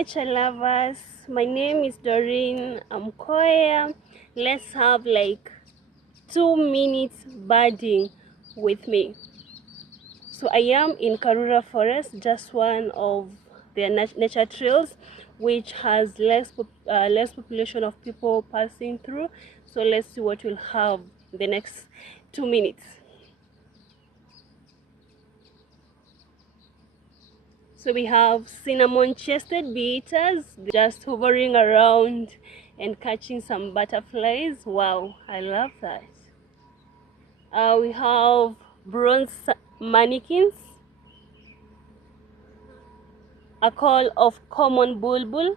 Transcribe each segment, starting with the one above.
nature lovers, my name is Doreen Amkoya. Let's have like 2 minutes birding with me. So I am in Karura Forest, just one of the nature trails which has less population of people passing through. So let's see what we'll have the next 2 minutes. So we have cinnamon-chested bee-eaters just hovering around and catching some butterflies. Wow, I love that. We have bronze mannequins, a call of common bulbul,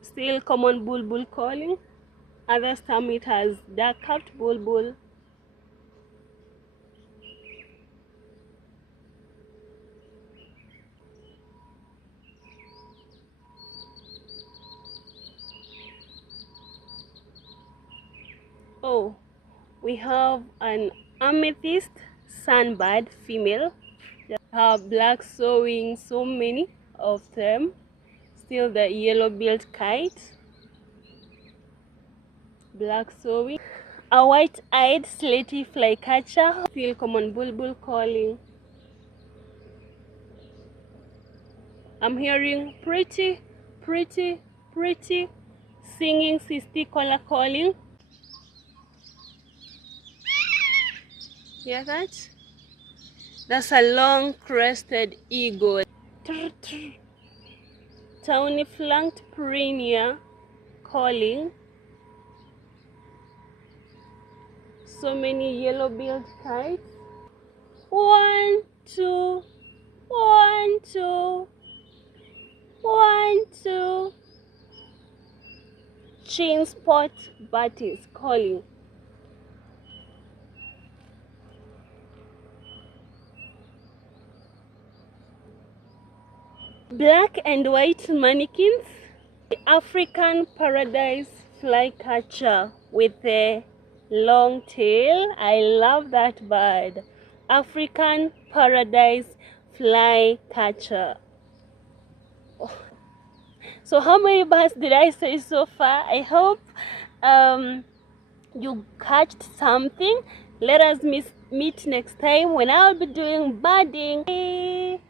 still common bulbul calling. Others term it as dark-capped bulbul. Oh, we have an amethyst sunbird female. They have black sewing, so many of them. Still the yellow-billed kite, black sewing. A white-eyed slaty flycatcher, still common bulbul calling. I'm hearing pretty singing sisticola calling. Hear that? That's a long-crested eagle. Tawny flanked prenia calling. So many yellow-billed kites. 1, 2, 1, 2, 1, 2. Chain spot butties calling. Black and white mannequins. The African paradise flycatcher with a long tail. I love that bird. African paradise flycatcher. Oh. So how many birds did I say so far? I hope you catched something. Let us meet next time when I'll be doing birding.